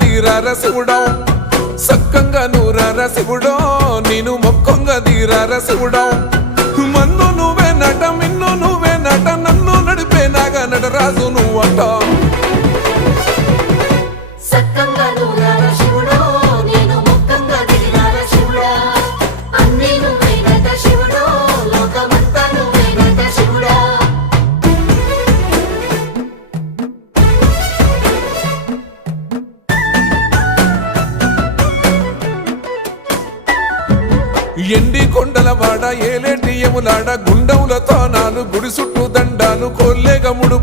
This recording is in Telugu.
దీరార శివుడో సక్కంగా నూరార శివుడో నేను మొక్కంగా దీరార శివుడో మన్ను నువ్వే నట మిన్ను నువ్వే నట నన్ను నడిపే నాగా నటరాజు నువ్వట ఎండి కొండల వాడ ఏలేటి యములాడ గుండములతో నాలు గుడి చుట్టూ దండాలు కొల్లేగముడు